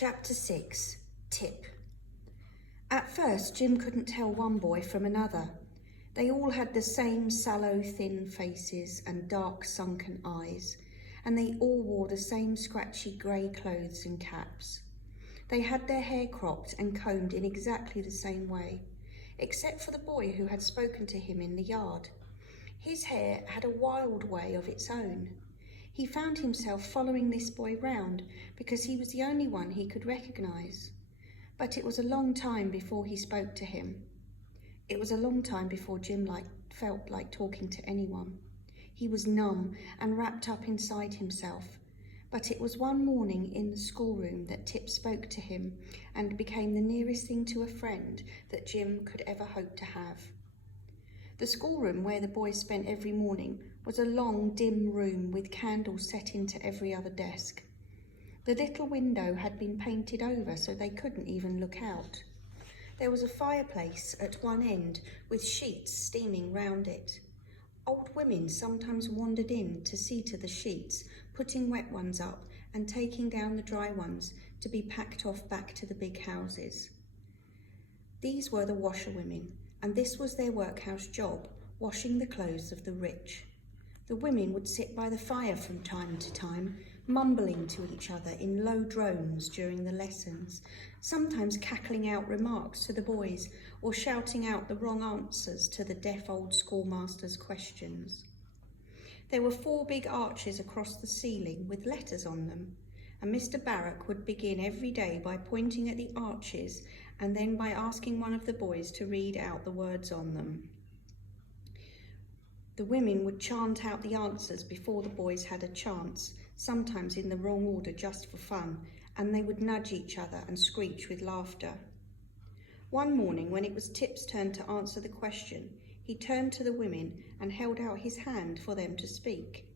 Chapter 6. Tip. At first, Jim couldn't tell one boy from another. They all had the same sallow, thin faces and dark, sunken eyes, and they all wore the same scratchy grey clothes and caps. They had their hair cropped and combed in exactly the same way, except for the boy who had spoken to him in the yard. His hair had a wild way of its own. He found himself following this boy round because he was the only one he could recognise. But it was a long time before he spoke to him. It was a long time before Jim felt like talking to anyone. He was numb and wrapped up inside himself. But it was one morning in the schoolroom that Tip spoke to him and became the nearest thing to a friend that Jim could ever hope to have. The schoolroom where the boys spent every morning was a long, dim room with candles set into every other desk. The little window had been painted over so they couldn't even look out. There was a fireplace at one end with sheets steaming round it. Old women sometimes wandered in to see to the sheets, putting wet ones up and taking down the dry ones to be packed off back to the big houses. These were the washerwomen, and this was their workhouse job, washing the clothes of the rich. The women would sit by the fire from time to time, mumbling to each other in low drones during the lessons, sometimes cackling out remarks to the boys or shouting out the wrong answers to the deaf old schoolmaster's questions. There were 4 big arches across the ceiling with letters on them, and Mr. Barrack would begin every day by pointing at the arches and then by asking one of the boys to read out the words on them. The women would chant out the answers before the boys had a chance, sometimes in the wrong order just for fun, and they would nudge each other and screech with laughter. One morning, when it was Tip's turn to answer the question, he turned to the women and held out his hand for them to speak.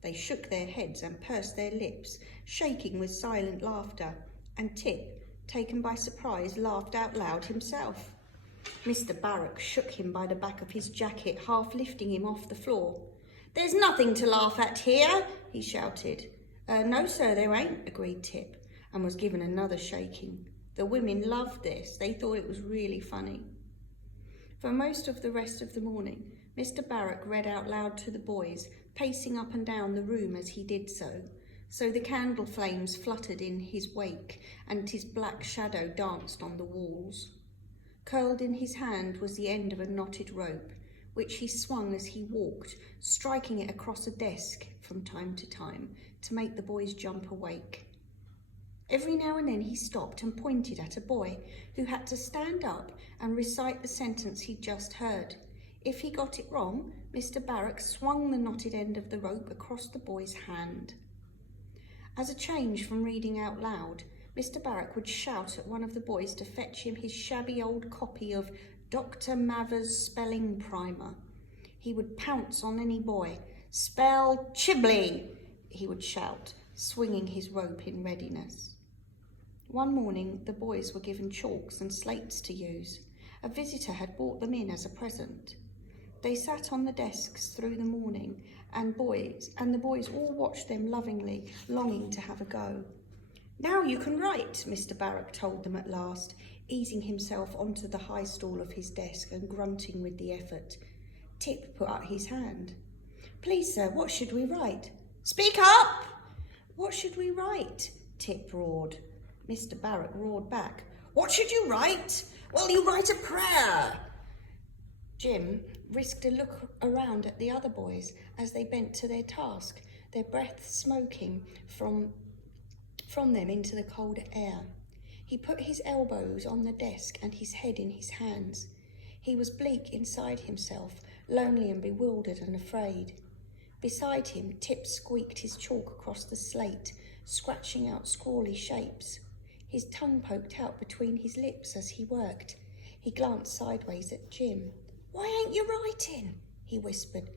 They shook their heads and pursed their lips, shaking with silent laughter, and Tip, taken by surprise, laughed out loud himself. Mr. Barrack shook him by the back of his jacket, half lifting him off the floor. "There's nothing to laugh at here," he shouted. "No, sir, there ain't," agreed Tip, and was given another shaking. The women loved this. They thought it was really funny. For most of the rest of the morning, Mr. Barrack read out loud to the boys, pacing up and down the room as he did so the candle flames fluttered in his wake and his black shadow danced on the walls. Curled in his hand was the end of a knotted rope, which he swung as he walked, striking it across a desk from time to make the boys jump awake. Every now and then he stopped and pointed at a boy who had to stand up and recite the sentence he'd just heard. If he got it wrong, Mr. Barrack swung the knotted end of the rope across the boy's hand. As a change from reading out loud, Mr. Barrack would shout at one of the boys to fetch him his shabby old copy of Dr. Mather's spelling primer. He would pounce on any boy. "Spell Chibley," he would shout, swinging his rope in readiness. One morning, the boys were given chalks and slates to use. A visitor had brought them in as a present. They sat on the desks through the morning, and the boys all watched them lovingly, longing to have a go. "Now you can write," Mr. Barrack told them at last, easing himself onto the high stool of his desk and grunting with the effort. Tip put out his hand. "Please, sir, what should we write?" "Speak up!" "What should we write?" Tip roared. Mr. Barrack roared back. "What should you write? Well, you write a prayer." Jim risked a look around at the other boys as they bent to their task, their breath smoking from them into the cold air. He put his elbows on the desk and his head in his hands. He was bleak inside himself, lonely and bewildered and afraid. Beside him, Tip squeaked his chalk across the slate, scratching out scrawly shapes. His tongue poked out between his lips as he worked. He glanced sideways at Jim. "Why ain't you writing?" he whispered.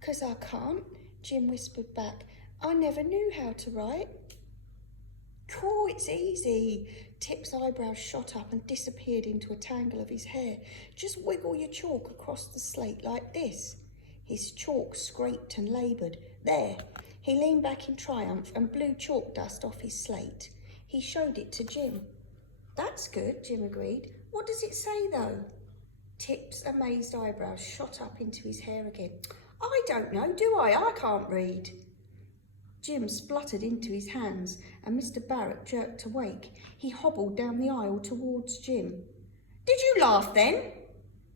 'Cause I can't," Jim whispered back. "I never knew how to write." "Cool, it's easy." Tip's eyebrows shot up and disappeared into a tangle of his hair. "Just wiggle your chalk across the slate like this." His chalk scraped and laboured. "There." He leaned back in triumph and blew chalk dust off his slate. He showed it to Jim. "That's good," Jim agreed. "What does it say, though?" Tip's amazed eyebrows shot up into his hair again. "I don't know, do I? I can't read." Jim spluttered into his hands and Mr. Barrett jerked awake. He hobbled down the aisle towards Jim. "Did you laugh then?"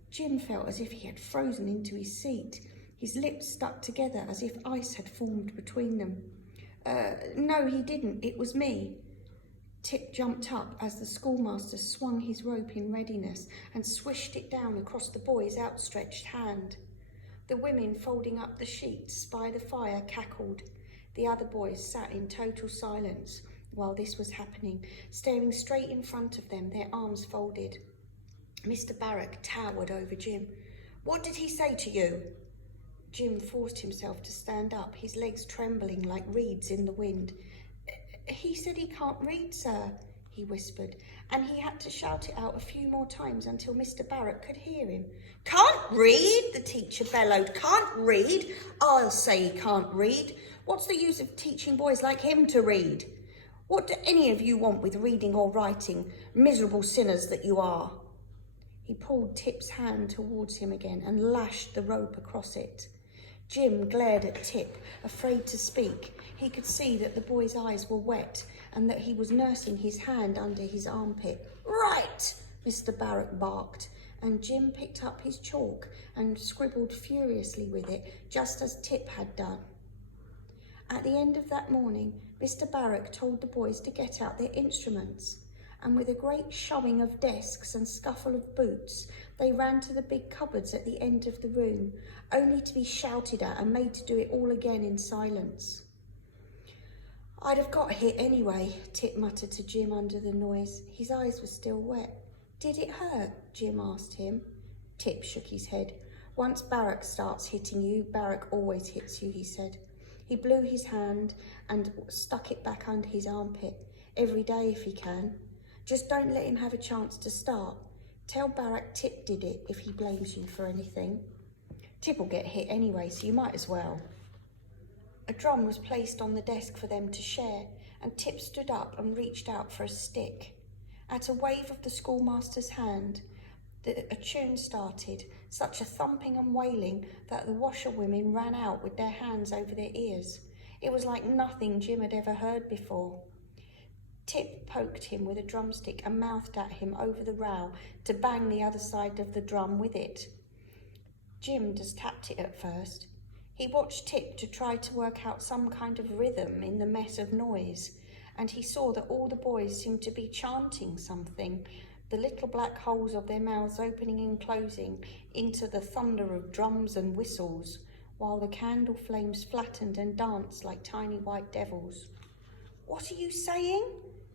Jim felt as if he had frozen into his seat. His lips stuck together as if ice had formed between them. No, he didn't. It was me." Tip jumped up as the schoolmaster swung his rope in readiness and swished it down across the boy's outstretched hand. The women folding up the sheets by the fire cackled. The other boys sat in total silence while this was happening, staring straight in front of them, their arms folded. Mr. Barrett towered over Jim. "What did he say to you?" Jim forced himself to stand up, his legs trembling like reeds in the wind. "He said he can't read, sir," he whispered, and he had to shout it out a few more times until Mr. Barrett could hear him. "Can't read?" the teacher bellowed. "Can't read? I'll say he can't read. What's the use of teaching boys like him to read? What do any of you want with reading or writing, miserable sinners that you are?" He pulled Tip's hand towards him again and lashed the rope across it. Jim glared at Tip, afraid to speak. He could see that the boy's eyes were wet and that he was nursing his hand under his armpit. "Right!" Mr. Barrett barked, and Jim picked up his chalk and scribbled furiously with it, just as Tip had done. At the end of that morning, Mr. Barrett told the boys to get out their instruments, and with a great shoving of desks and scuffle of boots, they ran to the big cupboards at the end of the room, only to be shouted at and made to do it all again in silence. "I'd have got hit anyway," Tip muttered to Jim under the noise. His eyes were still wet. "Did it hurt?" Jim asked him. Tip shook his head. "Once Barrack starts hitting you, Barrack always hits you," he said. He blew his hand and stuck it back under his armpit. "Every day if he can. Just don't let him have a chance to start. Tell Barrack Tip did it if he blames you for anything. Tip will get hit anyway, so you might as well." A drum was placed on the desk for them to share, and Tip stood up and reached out for a stick. At a wave of the schoolmaster's hand, a tune started, such a thumping and wailing that the washerwomen ran out with their hands over their ears. It was like nothing Jim had ever heard before. Tip poked him with a drumstick and mouthed at him over the row to bang the other side of the drum with it. Jim just tapped it at first. He watched Tip to try to work out some kind of rhythm in the mess of noise, and he saw that all the boys seemed to be chanting something, the little black holes of their mouths opening and closing into the thunder of drums and whistles, while the candle flames flattened and danced like tiny white devils. "What are you saying?"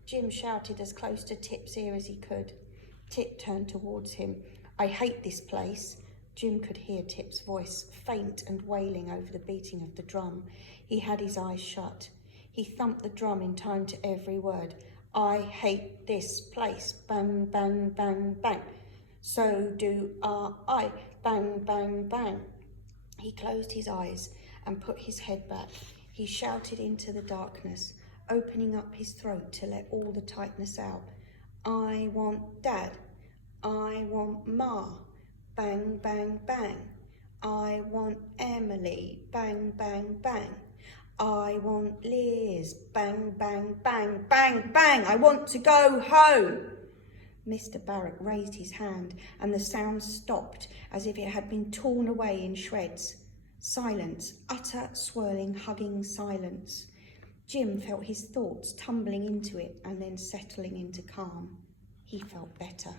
Jim shouted as close to Tip's ear as he could. Tip turned towards him. "I hate this place." Jim could hear Tip's voice, faint and wailing over the beating of the drum. He had his eyes shut. He thumped the drum in time to every word. "I hate this place. Bang, bang, bang, bang. So do I. Bang, bang, bang." He closed his eyes and put his head back. He shouted into the darkness, opening up his throat to let all the tightness out. "I want Dad. I want Ma. Bang, bang, bang. I want Emily. Bang, bang, bang. I want Liz. Bang, bang, bang, bang, bang. I want to go home." Mr. Barrett raised his hand and the sound stopped as if it had been torn away in shreds. Silence, utter, swirling, hugging silence. Jim felt his thoughts tumbling into it and then settling into calm. He felt better.